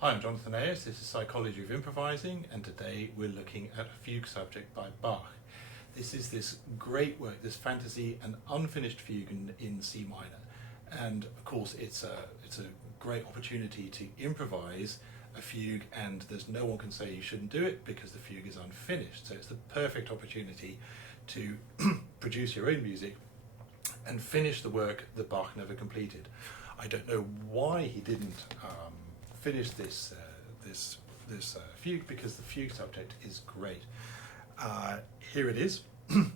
Hi, I'm Jonathan Ayers. This is Psychology of Improvising, and today we're looking at a fugue subject by Bach. This is this great work, this Fantasy and Unfinished Fugue in C minor. And of course, it's a great opportunity to improvise a fugue, and there's no one can say you shouldn't do it because the fugue is unfinished. So it's the perfect opportunity to produce your own music and finish the work that Bach never completed. I don't know why he didn't finish this fugue, because the fugue subject is great. Here it is. And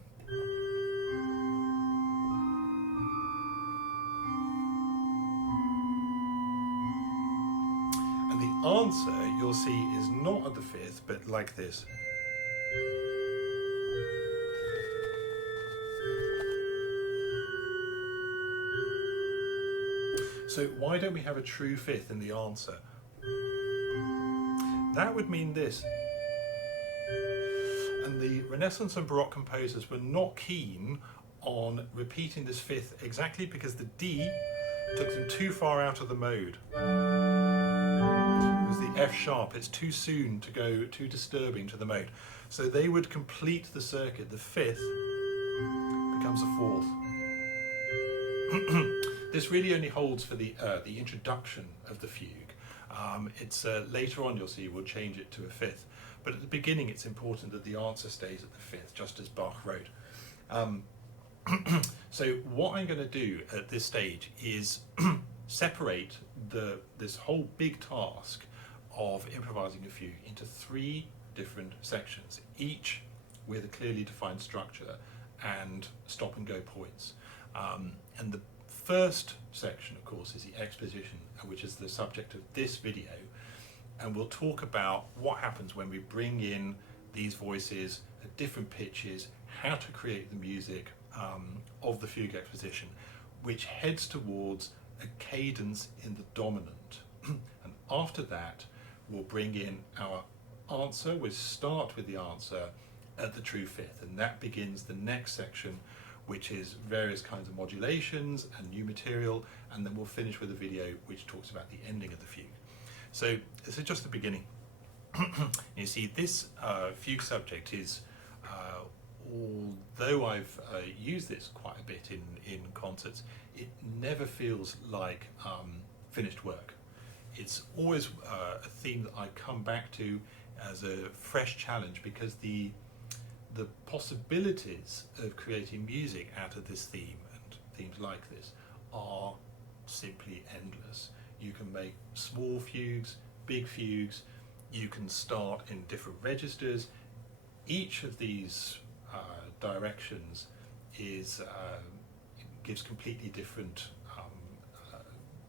the answer, you'll see, is not at the fifth, but like this. So why don't we have a true fifth in the answer? That would mean this. And the Renaissance and Baroque composers were not keen on repeating this fifth exactly because the D took them too far out of the mode. It was the F sharp, it's too soon to go, too disturbing to the mode. So they would complete the circuit. The fifth becomes a fourth. This really only holds for the introduction of the fugue. It's later on, you'll see, we'll change it to a fifth. But at the beginning, it's important that the answer stays at the fifth, just as Bach wrote. So what I'm going to do at this stage is separate this whole big task of improvising a fugue into three different sections, each with a clearly defined structure and stop and go points. And the first section, of course, is the exposition, which is the subject of this video, and we'll talk about what happens when we bring in these voices at different pitches, how to create the music of the fugue exposition, which heads towards a cadence in the dominant. And after that, we'll bring in our answer. We'll start with the answer at the true fifth, and that begins the next section, which is various kinds of modulations and new material, and then we'll finish with a video which talks about the ending of the fugue. So this is just the beginning. You see, this fugue subject is, although I've used this quite a bit in concerts, it never feels like finished work. It's always a theme that I come back to as a fresh challenge, because the possibilities of creating music out of this theme and themes like this are simply endless. You can make small fugues, big fugues, you can start in different registers. Each of these directions gives completely different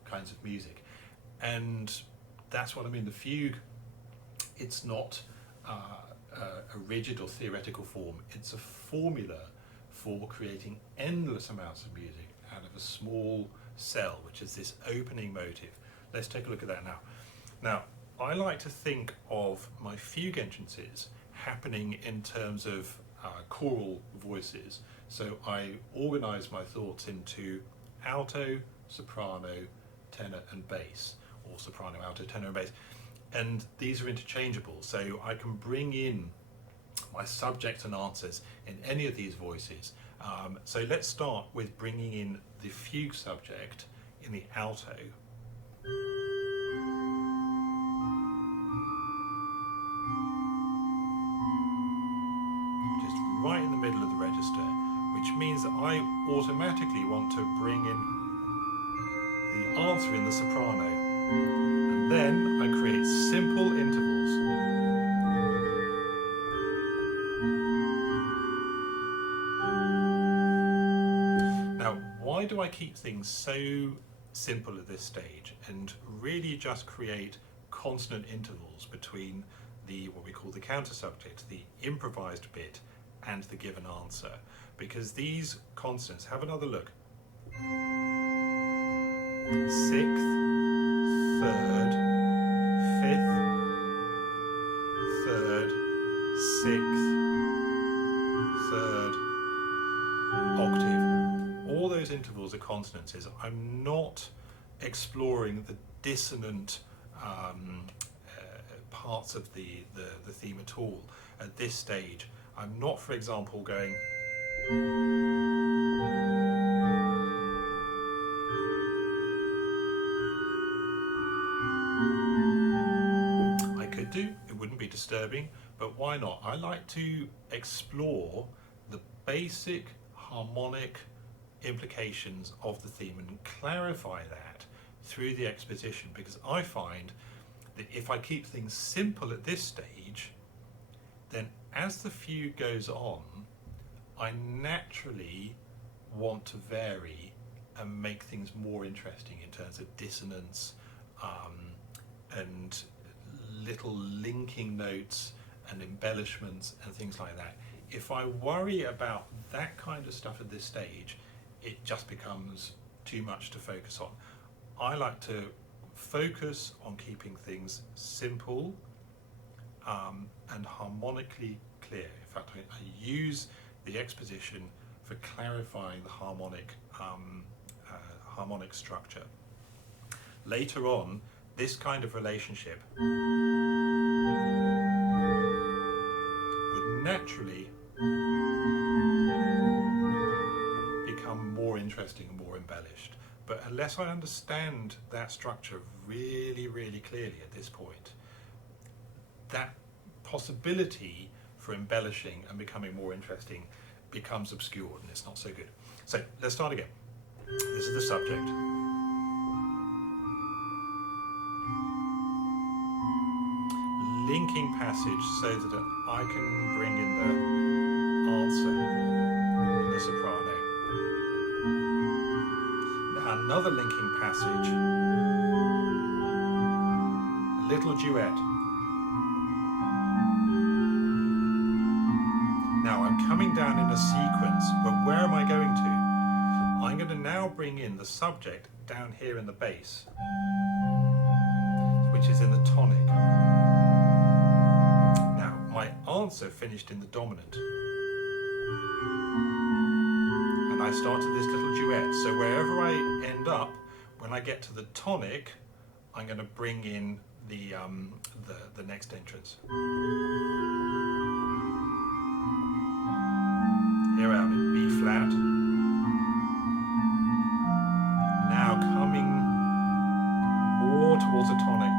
kinds of music, and that's what I mean. The fugue, it's not a rigid or theoretical form. It's a formula for creating endless amounts of music out of a small cell, which is this opening motive. Let's take a look at that now. Now, I like to think of my fugue entrances happening in terms of choral voices. So I organize my thoughts into alto, soprano, tenor and bass, or soprano, alto, tenor and bass. And these are interchangeable, so I can bring in my subjects and answers in any of these voices. So let's start with bringing in the fugue subject in the alto. Just right in the middle of the register, which means that I automatically want to bring in the answer in the soprano. And then I create simple intervals. Now, why do I keep things so simple at this stage and really just create consonant intervals between what we call the counter subject, the improvised bit, and the given answer? Because these consonants, have another look. Sixth, third, fifth, third, sixth, third, octave. All those intervals are consonances. I'm not exploring the dissonant parts of the theme at all at this stage. I'm not, for example, going I could do, it wouldn't be disturbing, but why not? I like to explore the basic harmonic implications of the theme and clarify that through the exposition, because I find that if I keep things simple at this stage, then as the fugue goes on, I naturally want to vary and make things more interesting in terms of dissonance and little linking notes and embellishments and things like that. If I worry about that kind of stuff at this stage, it just becomes too much to focus on. I like to focus on keeping things simple and harmonically clear. In fact, I use the exposition for clarifying the harmonic structure. Later on, this kind of relationship would naturally become more interesting and more embellished. But unless I understand that structure really, really clearly at this point, that possibility for embellishing and becoming more interesting becomes obscured, and it's not so good. So let's start again. This is the subject. Linking passage so that I can bring in the answer in the soprano. Now another linking passage, a little duet. Now I'm coming down in a sequence, but where am I going to? I'm going to now bring in the subject down here in the bass, which is in the tonic. Now my answer finished in the dominant, and I started this little duet. So wherever I end up, when I get to the tonic, I'm going to bring in the next entrance. Here I am in B flat. Now coming more towards a tonic.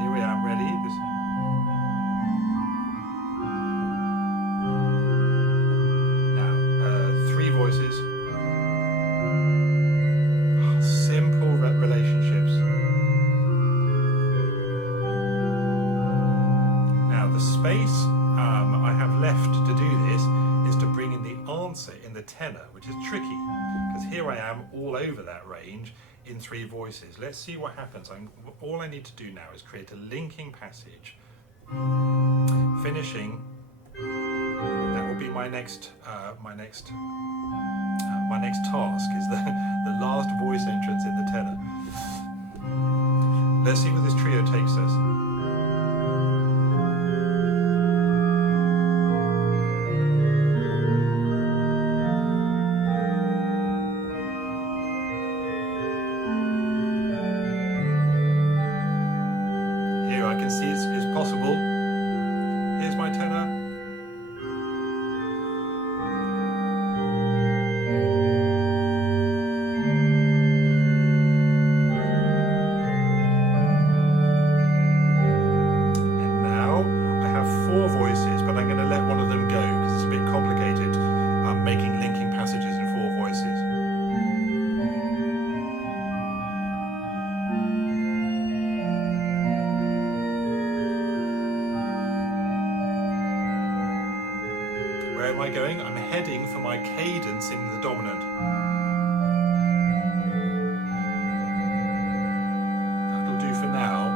Here we are, ready? Now, three voices. Simple relationships. The space I have left to do this is to bring in the answer in the tenor, which is tricky because here I am all over that range in three voices. Let's see what happens. All I need to do now is create a linking passage, finishing. That will be my next task, is the last voice entrance in the tenor. Let's see where this trio takes us. Where am I going? I'm heading for my cadence in the dominant. That'll do for now.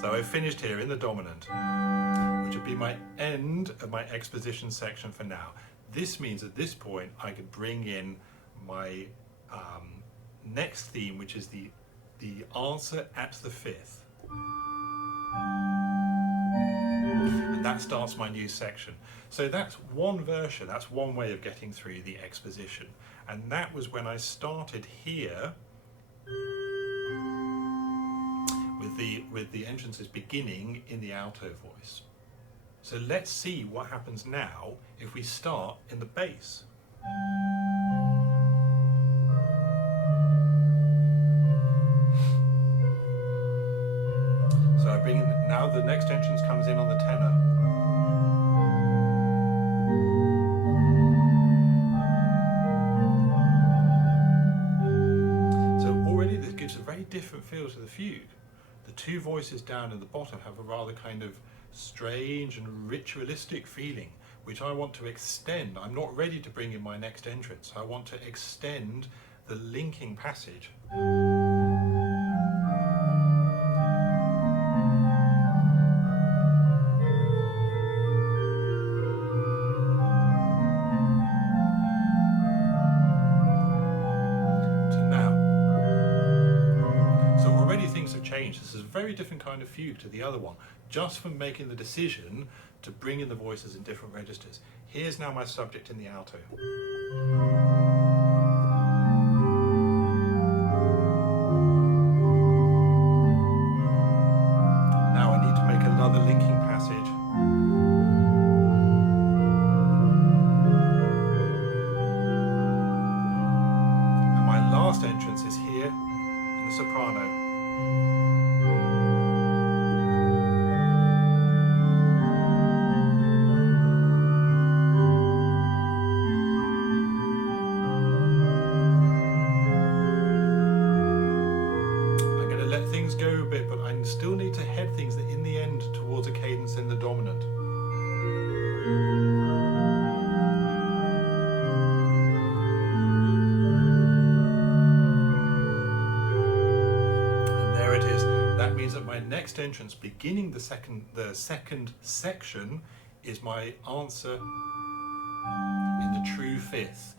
So I've finished here in the dominant, which would be my end of my exposition section for now. This means at this point I could bring in my next theme, which is the answer at the fifth. and that starts my new section. So that's one version, that's one way of getting through the exposition. And that was when I started here with the entrances beginning in the alto voice. So let's see what happens now if we start in the bass. So I bring in, now the next entrance comes in on the tenor. So already this gives a very different feel to the fugue. The two voices down in the bottom have a rather kind of strange and ritualistic feeling, which I want to extend. I'm not ready to bring in my next entrance. I want to extend the linking passage. This is a very different kind of fugue to the other one, just from making the decision to bring in the voices in different registers. Here's now my subject in the alto. Now I need to make another linking passage. And my last entrance is here in the soprano. Go a bit, but I still need to head things in the end towards a cadence in the dominant. And there it is. That means that my next entrance, beginning the second section, is my answer in the true fifth.